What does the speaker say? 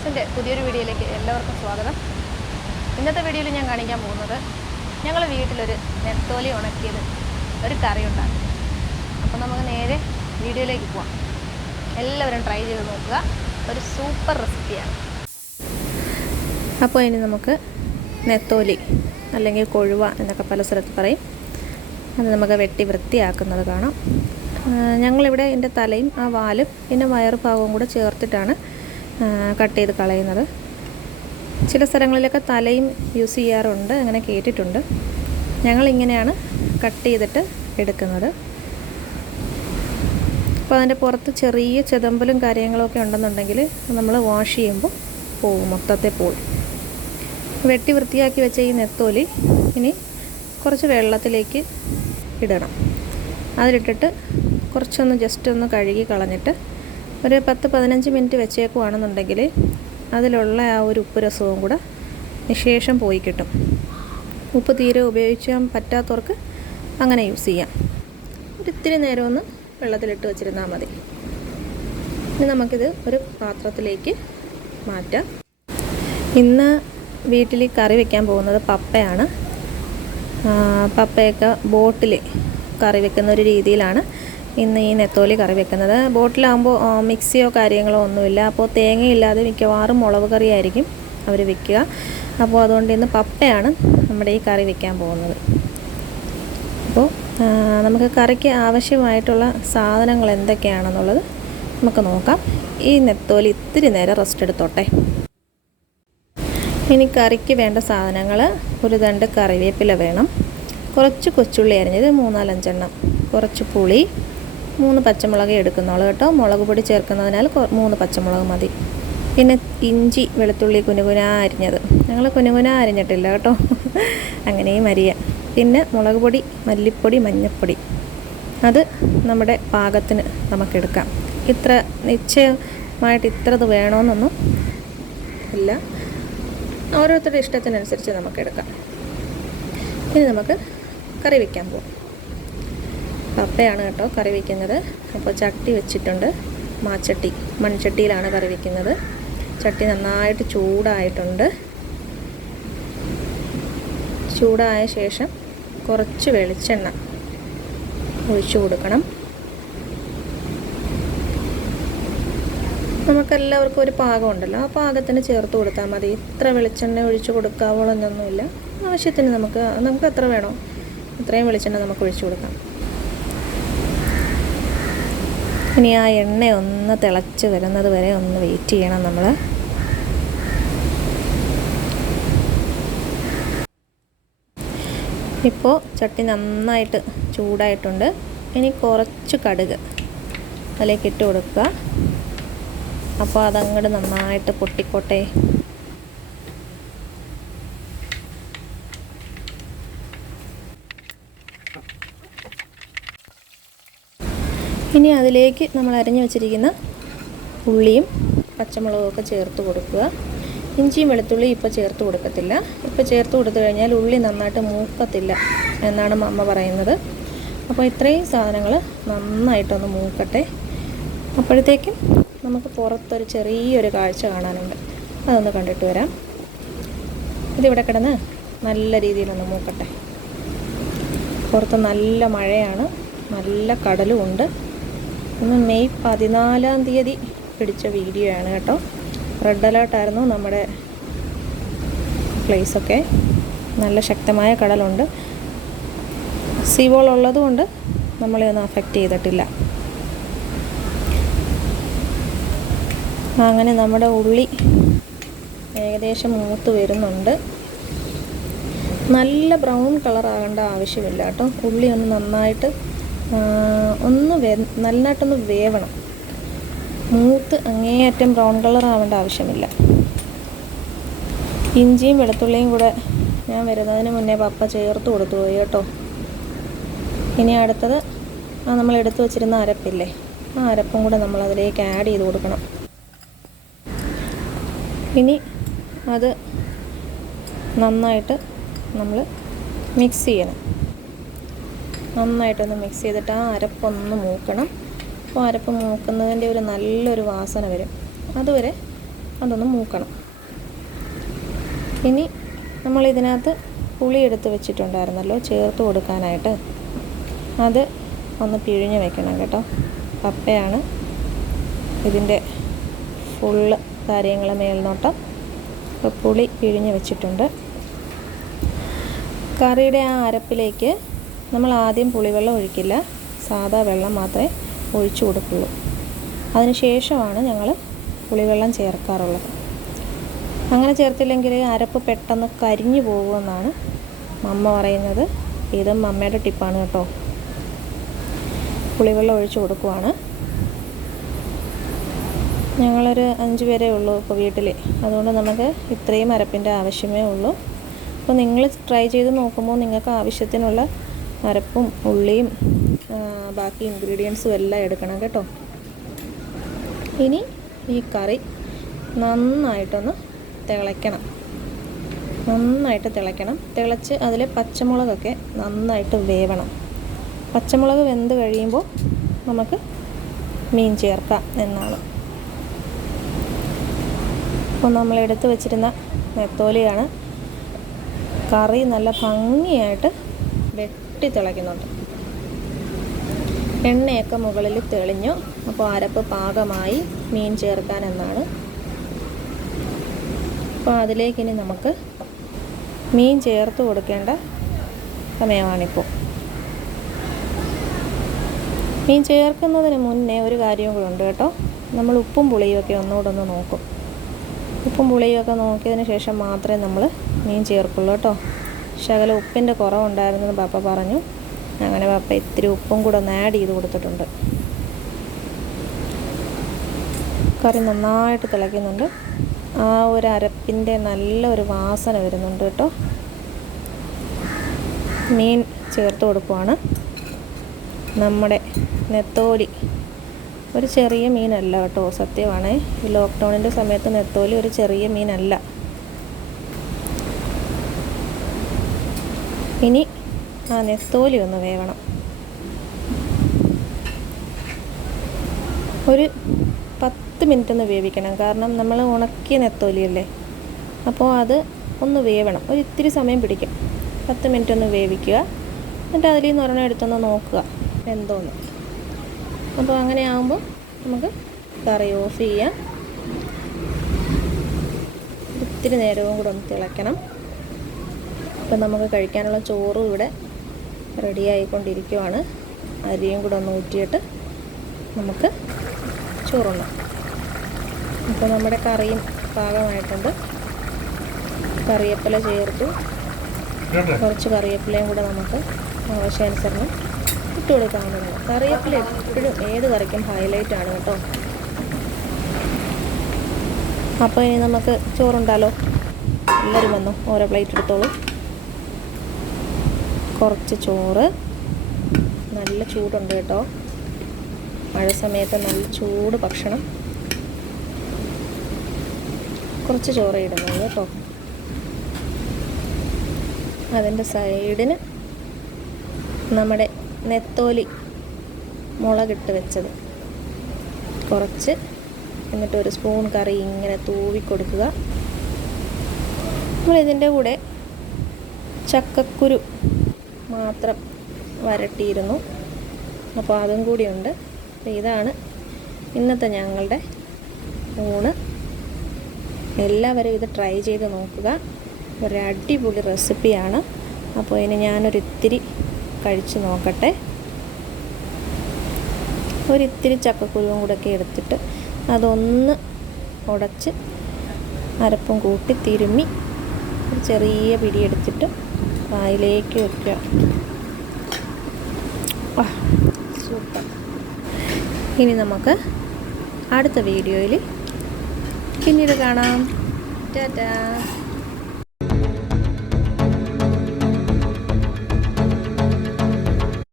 ഫ്ലേവേഴ്സിൻ്റെ പുതിയൊരു വീഡിയോയിലേക്ക് എല്ലാവർക്കും സ്വാഗതം. ഇന്നത്തെ വീഡിയോയിൽ ഞാൻ കാണിക്കാൻ പോകുന്നത് ഞങ്ങൾ വീട്ടിലൊരു നെത്തോലി ഉണക്കിയത് ഒരു കറി ഉണ്ടാക്കും. അപ്പോൾ നമുക്ക് നേരെ വീഡിയോയിലേക്ക് പോകാം. എല്ലാവരും ട്രൈ ചെയ്ത് നോക്കുക. ഒരു സൂപ്പർ റെസിപ്പിയാണ്. അപ്പോൾ ഇനി നമുക്ക് നെത്തോലി അല്ലെങ്കിൽ കൊഴുവ എന്നൊക്കെ പല സ്ഥലത്ത് പറയും. അത് നമുക്ക് വെട്ടി വൃത്തിയാക്കുന്നത് കാണാം. ഞങ്ങളിവിടെ ഇതിൻ്റെ തലയും ആ വാലും പിന്നെ വയറ് ഭാഗവും കൂടെ ചേർത്തിട്ടാണ് കട്ട് ചെയ്ത് കളയുന്നത്. ചില സ്ഥലങ്ങളിലൊക്കെ തലയും യൂസ് ചെയ്യാറുണ്ട്, അങ്ങനെ കേട്ടിട്ടുണ്ട്. ഞങ്ങളിങ്ങനെയാണ് കട്ട് ചെയ്തിട്ട് എടുക്കുന്നത്. അപ്പോൾ അതിൻ്റെ പുറത്ത് ചെറിയ ചെതമ്പലും കാര്യങ്ങളൊക്കെ ഉണ്ടെന്നുണ്ടെങ്കിൽ നമ്മൾ വാഷ് ചെയ്യുമ്പോൾ പോവും, മൊത്തത്തിൽ പോവും. വെട്ടി വൃത്തിയാക്കി വെച്ച ഈ നെത്തോലി ഇനി കുറച്ച് വെള്ളത്തിലേക്ക് ഇടണം. അതിലിട്ടിട്ട് കുറച്ചൊന്ന് ജസ്റ്റ് ഒന്ന് കഴുകി കളഞ്ഞിട്ട് ഒരു 10-15 മിനിറ്റ് വെച്ചേക്കുവാണെന്നുണ്ടെങ്കിൽ അതിലുള്ള ആ ഒരു ഉപ്പ് രസവും കൂടെ നിശേഷം പോയി കിട്ടും. ഉപ്പ് തീരെ ഉപയോഗിക്കാൻ പറ്റാത്തവർക്ക് അങ്ങനെ യൂസ് ചെയ്യാം. ഒരിത്തിരി നേരം ഒന്ന് വെള്ളത്തിലിട്ട് വെച്ചിരുന്നാൽ മതി. ഇനി നമുക്കിത് ഒരു പാത്രത്തിലേക്ക് മാറ്റാം. ഇന്ന് വീട്ടിൽ കറി വയ്ക്കാൻ പോകുന്നത് പപ്പയാണ്. പപ്പയൊക്കെ ബോട്ടിൽ കറി വെക്കുന്ന ഒരു രീതിയിലാണ് ഇന്ന് ഈ നെത്തോലി കറി വെക്കുന്നത്. ബോട്ടിലാകുമ്പോൾ മിക്സിയോ കാര്യങ്ങളോ ഒന്നുമില്ല. അപ്പോൾ തേങ്ങയില്ലാതെ മിക്കവാറും മുളക് കറിയായിരിക്കും അവർ വെക്കുക. അപ്പോൾ അതുകൊണ്ട് ഇന്ന് പപ്പയാണ് നമ്മുടെ ഈ കറി വെക്കാൻ പോകുന്നത്. അപ്പോൾ നമുക്ക് കറിക്ക് ആവശ്യമായിട്ടുള്ള സാധനങ്ങൾ എന്തൊക്കെയാണെന്നുള്ളത് നമുക്ക് നോക്കാം. ഈ നെത്തോലി ഇത്തിരി നേരം റെസ്റ്റ് എടുത്തോട്ടെ. ഇനി കറിക്ക് വേണ്ട സാധനങ്ങൾ: ഒരു തണ്ട് കറിവേപ്പില വേണം, കുറച്ച് കൊച്ചുള്ളി അരിഞ്ഞത് 3-4 കുറച്ച് പുളി, 3 പച്ചമുളക് എടുക്കുന്നുള്ളൂ കേട്ടോ. മുളക് പൊടി ചേർക്കുന്നതിനാൽ 3 പച്ചമുളക് മതി. പിന്നെ ഇഞ്ചി വെളുത്തുള്ളി കുനുകുന അരിഞ്ഞത്. ഞങ്ങൾ കുനുകുന അരിഞ്ഞിട്ടില്ല കേട്ടോ, അങ്ങനെയും അരിയാം. പിന്നെ മുളക് പൊടി, മല്ലിപ്പൊടി, മഞ്ഞൾപ്പൊടി, അത് നമ്മുടെ പാകത്തിന് നമുക്കെടുക്കാം. ഇത്ര നിശ്ചയമായിട്ട് ഇത്രത് വേണമെന്നൊന്നും ഇല്ല, ഓരോരുത്തരുടെ ഇഷ്ടത്തിനനുസരിച്ച് നമുക്കെടുക്കാം. ഇനി നമുക്ക് കറി വയ്ക്കാൻ പോകും. പപ്പയാണ് കേട്ടോ കറി വയ്ക്കുന്നത്. അപ്പോൾ ചട്ടി വെച്ചിട്ടുണ്ട്, മാച്ചട്ടി, മൺചട്ടിയിലാണ് കറി വയ്ക്കുന്നത്. ചട്ടി നന്നായിട്ട് ചൂടായിട്ടുണ്ട്. ചൂടായ ശേഷം കുറച്ച് വെളിച്ചെണ്ണ ഒഴിച്ചു കൊടുക്കണം. നമുക്കെല്ലാവർക്കും ഒരു പാകമുണ്ടല്ലോ, ആ പാകത്തിന് ചേർത്ത് കൊടുത്താൽ മതി. ഇത്ര വെളിച്ചെണ്ണ ഒഴിച്ചു കൊടുക്കാവോളൊന്നൊന്നുമില്ല. ആവശ്യത്തിന് നമുക്ക് എത്ര വേണോ അത്രയും വെളിച്ചെണ്ണ നമുക്ക് ഒഴിച്ചു കൊടുക്കാം. ഇനി ആ എണ്ണ ഒന്ന് തിളച്ച് വരുന്നത് വരെ ഒന്ന് വെയിറ്റ് ചെയ്യണം നമ്മൾ. ഇപ്പോൾ ചട്ടി നന്നായിട്ട് ചൂടായിട്ടുണ്ട്. ഇനി കുറച്ച് കടുക് അതിലേക്ക് ഇട്ട് കൊടുക്കുക. അപ്പോൾ അതങ്ങോട്ട് നന്നായിട്ട് പൊട്ടിക്കോട്ടെ. ഇനി അതിലേക്ക് നമ്മൾ അരിഞ്ഞു വെച്ചിരിക്കുന്ന ഉള്ളിയും പച്ചമുളകും ഒക്കെ ചേർത്ത് കൊടുക്കുക. ഇഞ്ചിയും വെളുത്തുള്ളിയും ഇപ്പോൾ ചേർത്ത് കൊടുക്കത്തില്ല. ഇപ്പോൾ ചേർത്ത് കൊടുത്തു കഴിഞ്ഞാൽ ഉള്ളി നന്നായിട്ട് മൂക്കത്തില്ല എന്നാണ് അമ്മ പറയുന്നത്. അപ്പോൾ ഇത്രയും സാധനങ്ങൾ നന്നായിട്ടൊന്ന് മൂക്കട്ടെ. അപ്പോഴത്തേക്കും നമുക്ക് പുറത്തൊരു ചെറിയൊരു കാഴ്ച കാണാനുണ്ട്, അതൊന്ന് കണ്ടിട്ട് വരാം. ഇതിവിടെ കിടന്ന് നല്ല രീതിയിലൊന്ന് മൂക്കട്ടെ. പുറത്ത് നല്ല മഴയാണ്, നല്ല കടലും ഉണ്ട്. ഇന്ന് മെയ് 14 പിടിച്ച വീഡിയോ ആണ് കേട്ടോ. റെഡ് അലേർട്ടായിരുന്നു നമ്മുടെ പ്ലേസൊക്കെ. നല്ല ശക്തമായ കടലുണ്ട്. സീവോൾ ഉള്ളതുകൊണ്ട് നമ്മളെ ഒന്നും അഫക്റ്റ് ചെയ്തിട്ടില്ല. അങ്ങനെ നമ്മുടെ ഉള്ളി ഏകദേശം മൂത്ത് വരുന്നുണ്ട്. നല്ല ബ്രൗൺ കളർ ആകേണ്ട ആവശ്യമില്ല കേട്ടോ. ഉള്ളി ഒന്ന് നന്നായിട്ട് നന്നായിട്ടൊന്ന് വേവണം. മൂത്ത് അങ്ങേയറ്റം ബ്രൗൺ കളർ ആവേണ്ട ആവശ്യമില്ല. ഇഞ്ചിയും വെളുത്തുള്ളിയും കൂടെ ഞാൻ വരുന്നതിന് മുന്നേ പപ്പ ചേർത്ത് കൊടുത്തു പോയി കേട്ടോ. ഇനി അടുത്തത് നമ്മൾ എടുത്തു വച്ചിരുന്ന അരപ്പില്ലേ, ആ അരപ്പും കൂടെ നമ്മൾ അതിലേക്ക് ആഡ് ചെയ്ത് കൊടുക്കണം. ഇനി അത് നന്നായിട്ട് നമ്മൾ മിക്സ് ചെയ്യണം. നന്നായിട്ടൊന്ന് മിക്സ് ചെയ്തിട്ട് ആ അരപ്പൊന്ന് മൂക്കണം. അപ്പോൾ അരപ്പ് മൂക്കുന്നതിൻ്റെ ഒരു നല്ലൊരു വാസന വരും. അതുവരെ അതൊന്ന് മൂക്കണം. ഇനി നമ്മൾ ഇതിനകത്ത് പുളി എടുത്ത് വെച്ചിട്ടുണ്ടായിരുന്നല്ലോ ചേർത്ത് കൊടുക്കാനായിട്ട്, അത് ഒന്ന് പിഴിഞ്ഞ് വെക്കണം കേട്ടോ. പപ്പയാണ് ഇതിൻ്റെ ഫുള്ള് കാര്യങ്ങൾ മേൽനോട്ടം. അപ്പോൾ പുളി പിഴിഞ്ഞ് വെച്ചിട്ടുണ്ട്. കറിയുടെ ആ അരപ്പിലേക്ക് നമ്മൾ ആദ്യം പുളിവെള്ളം ഒഴിക്കില്ല, സാദാ വെള്ളം മാത്രമേ ഒഴിച്ചു കൊടുക്കുള്ളൂ. അതിന് ശേഷമാണ് ഞങ്ങൾ പുളിവെള്ളം ചേർക്കാറുള്ളത്. അങ്ങനെ ചേർത്തില്ലെങ്കിൽ അരപ്പ് പെട്ടെന്ന് കരിഞ്ഞു പോകുമെന്നാണ് മമ്മ പറയുന്നത്. ഇതും മമ്മയുടെ ടിപ്പാണ് കേട്ടോ. പുളിവെള്ളം ഒഴിച്ചു കൊടുക്കുവാണ്. ഞങ്ങളൊരു 5 പേരേ ഉള്ളൂ ഇപ്പോൾ വീട്ടിൽ, അതുകൊണ്ട് നമുക്ക് ഇത്രയും അരപ്പിൻ്റെ ആവശ്യമേ ഉള്ളൂ. അപ്പോൾ നിങ്ങൾ ട്രൈ ചെയ്ത് നോക്കുമ്പോൾ നിങ്ങൾക്ക് ആവശ്യത്തിനുള്ള അരപ്പും ഉള്ളിയും ബാക്കി ഇൻഗ്രീഡിയൻസും എല്ലാം എടുക്കണം കേട്ടോ. ഇനി ഈ കറി നന്നായിട്ടൊന്ന് തിളയ്ക്കണം. തിളച്ച് അതിൽ പച്ചമുളകൊക്കെ നന്നായിട്ട് വേവണം. പച്ചമുളക് വെന്ത് കഴിയുമ്പോൾ നമുക്ക് മീൻ ചേർക്കാം എന്നാണ്. അപ്പോൾ നമ്മൾ എടുത്ത് വെച്ചിരുന്ന നെത്തോലിയാണ്. കറി നല്ല ഭംഗിയായിട്ട് വെട്ടി തിളയ്ക്കുന്നുണ്ട്. എണ്ണയൊക്കെ മുകളിൽ തെളിഞ്ഞു. അപ്പോൾ അരപ്പ് പാകമായി മീൻ ചേർക്കാൻ എന്നാണ്. അപ്പോൾ അതിലേക്കിനി നമുക്ക് മീൻ ചേർത്ത് കൊടുക്കേണ്ട സമയമാണിപ്പോൾ. മീൻ ചേർക്കുന്നതിന് മുന്നേ ഒരു കാര്യം കൂടെ ഉണ്ട് കേട്ടോ. നമ്മൾ ഉപ്പും പുളിയുമൊക്കെ ഒന്നുകൂടെ ഒന്ന് നോക്കും. ഉപ്പും പുളിയൊക്കെ നോക്കിയതിന് ശേഷം മാത്രമേ നമ്മൾ മീൻ ചേർക്കുള്ളൂ കേട്ടോ. ശകലം ഉപ്പിൻ്റെ കുറവുണ്ടായിരുന്നെന്ന് പപ്പ പറഞ്ഞു. അങ്ങനെ പപ്പ ഇത്തിരി ഉപ്പും കൂടെ ഒന്ന് ആഡ് ചെയ്ത് കൊടുത്തിട്ടുണ്ട്. കറി നന്നായിട്ട് തിളയ്ക്കുന്നുണ്ട്. ആ ഒരു അരപ്പിൻ്റെ നല്ലൊരു വാസന വരുന്നുണ്ട് കേട്ടോ. മീൻ ചേർത്ത് കൊടുക്കുവാണ്. നമ്മുടെ നെത്തോലി ഒരു ചെറിയ മീനല്ല കേട്ടോ, സത്യമാണേ. ഈ ലോക്ക്ഡൗണിൻ്റെ സമയത്ത് നെത്തോലി ഒരു ചെറിയ മീനല്ല. ഇനി ആ നെത്തോലി ഒന്ന് വേവണം. ഒരു 10 മിനിറ്റ് ഒന്ന് വേവിക്കണം. കാരണം നമ്മൾ ഉണക്കിയ നെത്തോലിയല്ലേ, അപ്പോൾ അത് ഒന്ന് വേവണം. ഒരു ഇത്തിരി സമയം പിടിക്കും. 10 മിനിറ്റ് ഒന്ന് വേവിക്കുക. എന്നിട്ട് അതിൽ നിന്ന് ഒരെണ്ണം എടുത്തൊന്ന് നോക്കുക എന്തോന്ന്. അപ്പോൾ അങ്ങനെ ആകുമ്പോൾ നമുക്ക് കറി ഓഫ് ചെയ്യാം. ഇത്തിരി നേരവും കൂടെ ഒന്ന് തിളയ്ക്കണം. അപ്പം നമുക്ക് കഴിക്കാനുള്ള ചോറും ഇവിടെ റെഡി ആയിക്കൊണ്ടിരിക്കുവാണ്. അരിയും കൂടെ ഒന്ന് ഊറ്റിയിട്ട് നമുക്ക് ചോറുണ്ണാം. അപ്പോൾ നമ്മുടെ കറിയും പാകമായിട്ടുണ്ട്. കറിവേപ്പില ചേർത്തു. കുറച്ച് കറിവേപ്പിലയും കൂടെ നമുക്ക് ആവശ്യാനുസരണം ഇട്ട് കൊടുക്കാവുന്നതാണ്. കറിവേപ്പില എപ്പോഴും ഏത് കറിക്കും ഹൈലൈറ്റ് ആണ് കേട്ടോ. അപ്പോൾ ഇനി നമുക്ക് ചോറുണ്ടാലോ. എല്ലാവരും വന്നു ഓരോ പ്ലേറ്റ് എടുത്തോളൂ. കുറച്ച് ചോറ്. നല്ല ചൂടുണ്ട് കേട്ടോ. മഴ സമയത്ത് നല്ല ചൂട് ഭക്ഷണം. കുറച്ച് ചോറ് ഇടുന്നത് കേട്ടോ. അതിൻ്റെ സൈഡിന് നമ്മുടെ നെത്തോലി മുളകിട്ട് വെച്ചത് കുറച്ച്. എന്നിട്ട് ഒരു സ്പൂൺ കറി ഇങ്ങനെ തൂവി കൊടുക്കുക. നമ്മളിതിൻ്റെ കൂടെ ചക്കക്കുരു മാത്രം വരട്ടിയിരുന്നു. അപ്പോൾ അതും കൂടിയുണ്ട്. അപ്പോൾ ഇതാണ് ഇന്നത്തെ ഞങ്ങളുടെ ഊണ്. എല്ലാവരും ഇത് ട്രൈ ചെയ്ത് നോക്കുക. ഒരു അടിപൊളി റെസിപ്പിയാണ്. അപ്പോൾ ഇനി ഞാനൊരിത്തിരി കഴിച്ച് നോക്കട്ടെ. ഒരിത്തിരി ചക്കക്കുരുവും കൂടെയൊക്കെ എടുത്തിട്ട് അതൊന്ന് ഉടച്ച് അരപ്പും കൂട്ടി തിരുമ്മി ഒരു ചെറിയ പിടിയെടുത്തിട്ട് വായിലേക്ക് വയ്ക്കുക. സൂപ്പർ. ഇനി നമുക്ക് അടുത്ത വീഡിയോയിൽ പിന്നീട് കാണാം. ടാറ്റാ.